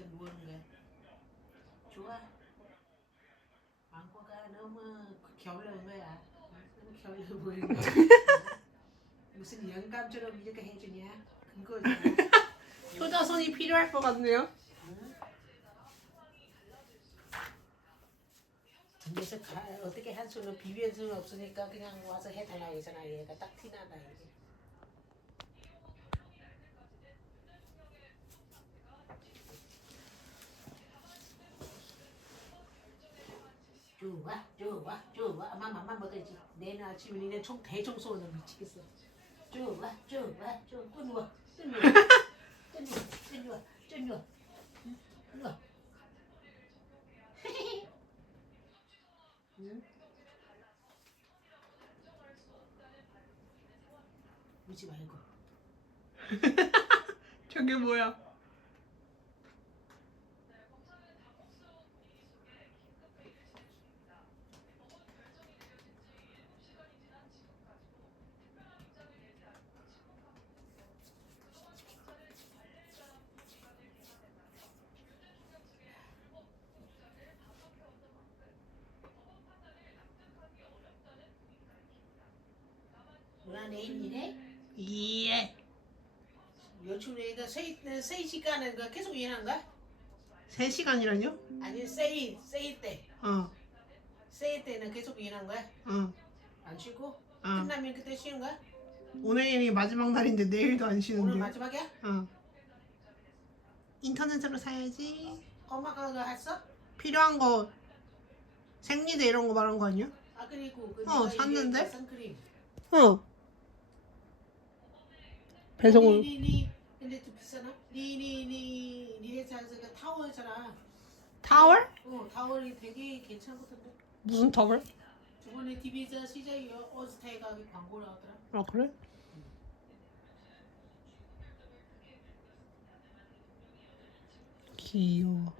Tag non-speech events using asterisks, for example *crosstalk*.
가서 누우는 거야. 좋아. 망고가 너무 겨울에 거야. 너무 겨울에 보이는 거야. 무슨 영감처럼 이렇게 해주냐? 그거잖아. 효자손이 필요할 것 같네요. 그래서 가, 어떻게 한 손으로 비빌 수는 없으니까 그냥 와서 해달라 이잖아 얘가 딱 티나다 이게. 좋아 좋아 좋아. 아마 맘만 먹어야지? 내일 아침에 니네 총 대청소는 미치겠어. 좋아 좋아 좋아. 또 누워 또 누워. *laughs* 또 누워 또 누워 또 누워. 응? 누워. *laughs* 응? 울지 말고. 저게 뭐야? 내일 일해? 예. 요즘 내가 세이 세이 시간은 그 계속 일하는 거야? 3시간이라뇨? 아니 세이 세이 때 어. 세이 때는 계속 일하는 거야? 어. 안 쉬고 어. 끝나면 그때 쉬는 거야? 오늘이 마지막 날인데 내일도 안 오늘 쉬는데. 마지막이야? 어. 인터넷으로 사야지. 엄마가 그거 했어? 필요한 거 생리대 이런 거 말한 거 아니야? 아 그리고 그 어, 샀는데? 얘기했던 선크림 어. 배송을 니니니 근데 좀 비싸나? 니니니 니 회사에서 그 타월잖아 타월? 어 타월이 되게 괜찮거든요 무슨 타월? 저번에 TV에서 CJ 어스테이가 광고 나오더라 아 그래? 귀여워.